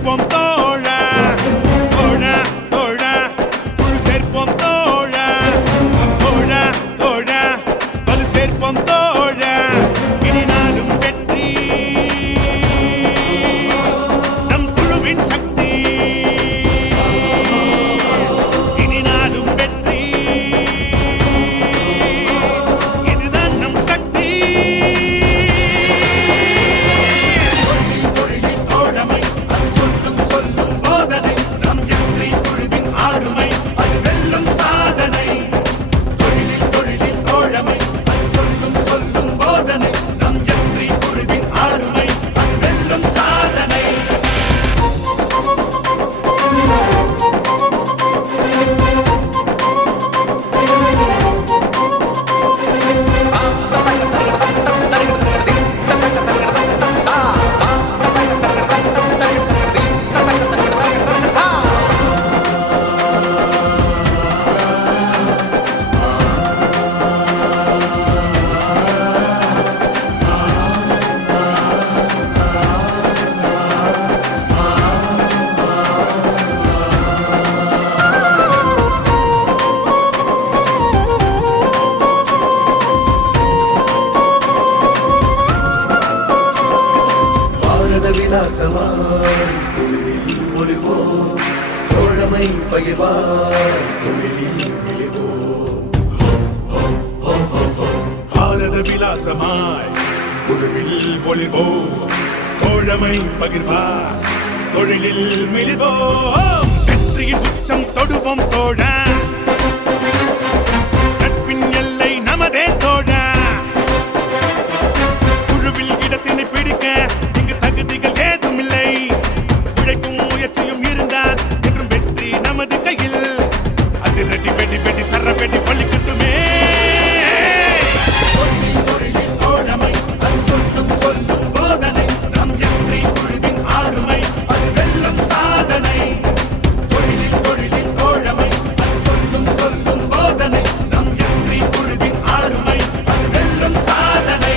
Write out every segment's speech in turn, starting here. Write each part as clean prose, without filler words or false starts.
சேர்ப்போம் தோழ தோழ தோழ குழு சேர்ப்போம் தோழ தோழ தோழ வலு சேர்ப்போம் தோழ இனி நாளும் வெற்றி நம் குழுவின் சக்தி இனி நாளும் வெற்றி இதுதான் நம் சக்தி விலாசமாய் தொழிலில் ஒளிவோம் தோழமை பகிர்வார் தொழிலில் விழிவோம் பாரத விலாசமாய் குழுவில் ஒளிர்வோம் தோழமை பகிர்வார் தொழிலில் மிளிர்வோம் வெற்றியின் உச்சம் தொடுவோம் தோழ நட்பின் எல்லை நமதே தோழ குழுவில் இடத்தினை பிடிக்க தகுதிகள் ஏதும் இல்லை உழைக்கும் முயற்சியும் இருந்தால் என்றும் வெற்றி நமது கையில் அது ரெட்டி பெட்டி பெட்டி சர்ற பெட்டி பள்ளிக்கட்டுமே தோழமை அது சொல்லும் சொல்லும் போதனை நம் எண்ணெய் குழுவின் ஆளுமை அது வெல்லும் சாதனை தொழிலில் தோழமை அது சொல்லும் சொல்லும் போதனை நம் எண்ணெய் குழுவின் ஆளுமை அது வெல்லும் சாதனை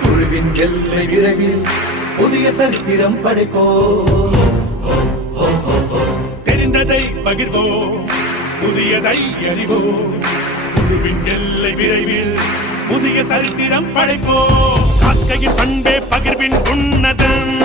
குழுவின் எல்லை விரைவில் புதிய சரித்திரம் படைப்போம் தெரிந்ததை பகிர்வோம் புதியதை அறிவோம் குழுவின் எல்லை விரைவில் புதிய சரித்திரம் படைப்போம் காக்கையின் பண்பே பகிர்வின் உன்னதம்